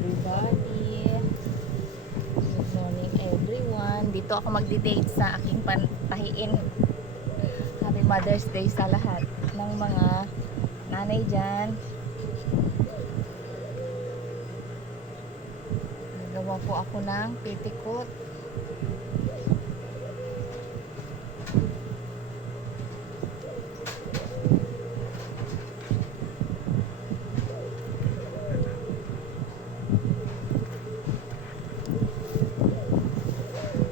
everybody. Good morning everyone. Dito ako magdi-date sa aking pantahiin. Happy Mother's Day sa lahat ng mga nanay dyan. Nagawa po ako ng petticoat.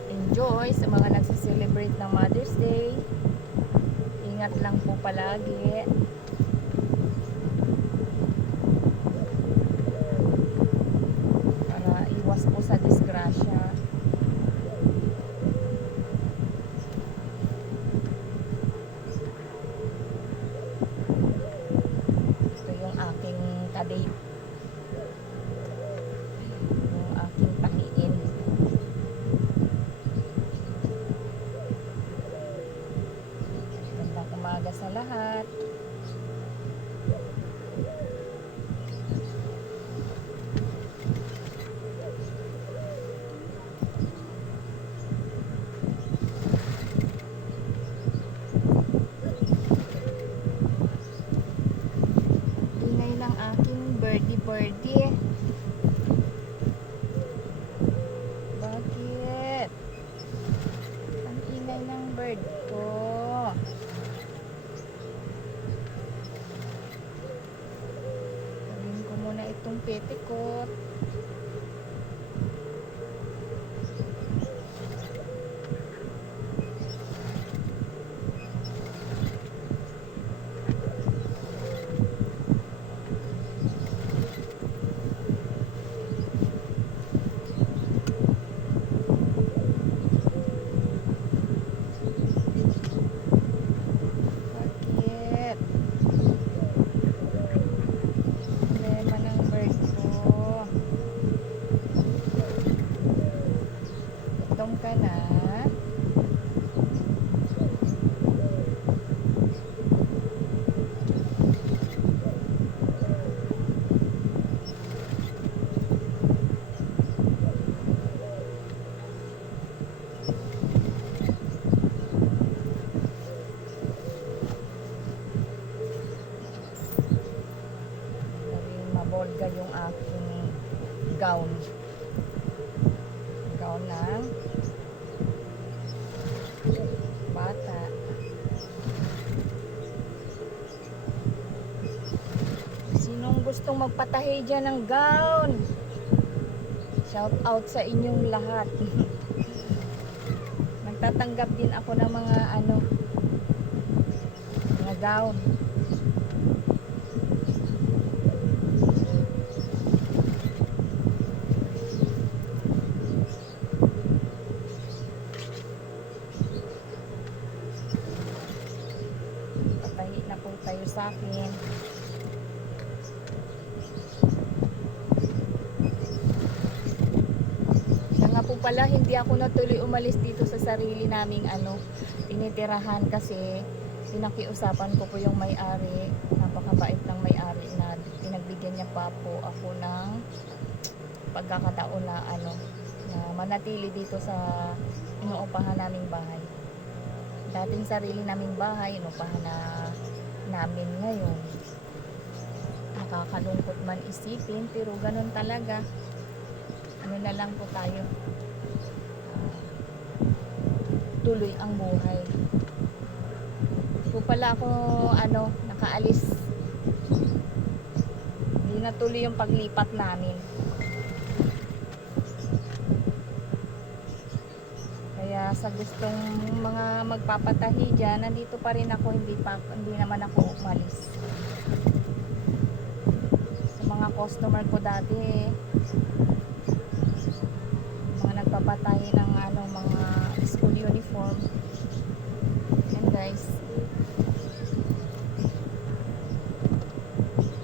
Enjoy sa mga nagse-celebrate ng Mother's Day. Ingat lang po palagi. Para iwas po sa disgrasya. Ito yung aking kadate. Yung aking tahiin. Gandang umaga sa lahat. Ingay ng aking birdie. Bakit? Ang ingay ng bird ko. Gawin ko muna itong petticoat. Bakit? Problema ng bird ko. Gutom ka na? Naging mabolga yung aking gown. Gown ng bata. Sinong gustong magpatahi dyan ng gown? Shout out sa inyong lahat. Nagtatanggap din ako ng mga mga gown. Patahi na po tayo sa akin. Siya nga po pala, hindi ako natuloy umalis dito sa sarili naming tinitirahan kasi pinakiusapan ko po yung may-ari. Napakabait ng may-ari na pinagbigyan niya pa po ako ng pagkakataon na na manatili dito sa inuupahan naming bahay. Dating sarili naming bahay, inuupahan na namin ngayon. Nakakalungkot man isipin, pero ganun talaga. Ano na lang po tayo. Tuloy ang buhay. Po pala ako nakaalis. Hindi na tuloy yung paglipat namin. Kaya sa gustong mga magpapatahi dyan, nandito pa rin ako, hindi naman ako umalis. Sa mga customer ko dati, mga nagpapatahi ng mga school uniform. Yan guys.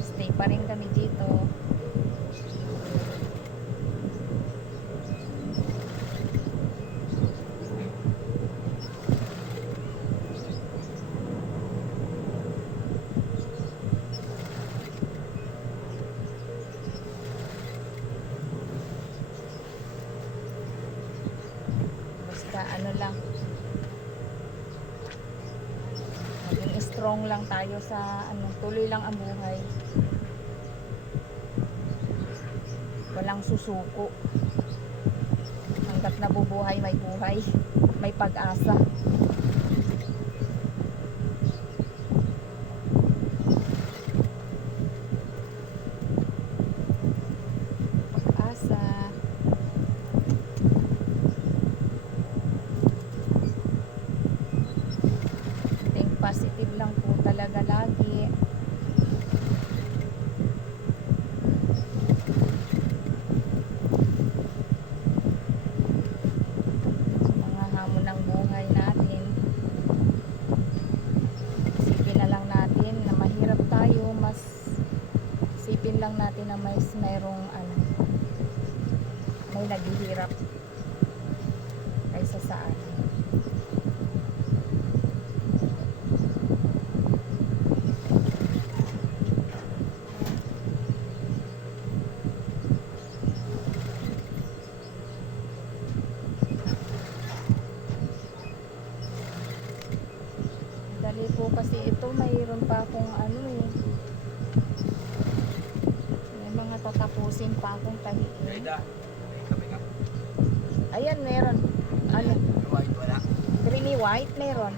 Stay pa rin kami dito. ano lang, maging strong lang tayo sa ano, tuloy lang ang buhay. Walang susuko. Hanggat nabubuhay, may buhay. May pag-asa. Pag-asa. Think positive lang po talaga lagi. Mga hamon ng buhay natin. Isipin na lang natin na mahirap tayo, mas isipin lang natin na mayroong ano, may naghihirap kaysa sa atin. Dali po kasi ito, mayroon pa akong ano eh. May mga tatapusin pa akong tahiin. Ayan, meron. Ano? White wala. Creamy white, meron.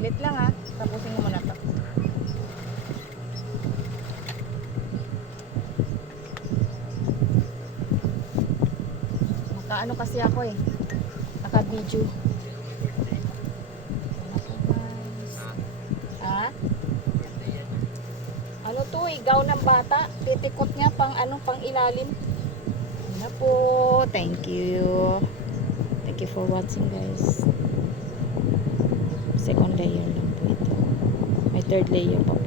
Lit lang ha. Tapusin mo muna to. Naka ano kasi ako eh. Naka video. Ha? Ano to eh, gown ng bata. Titikot nga pang ano, pang ilalim. Ano po. Thank you. Thank you for watching guys. Second layer lang po ito. May third layer po.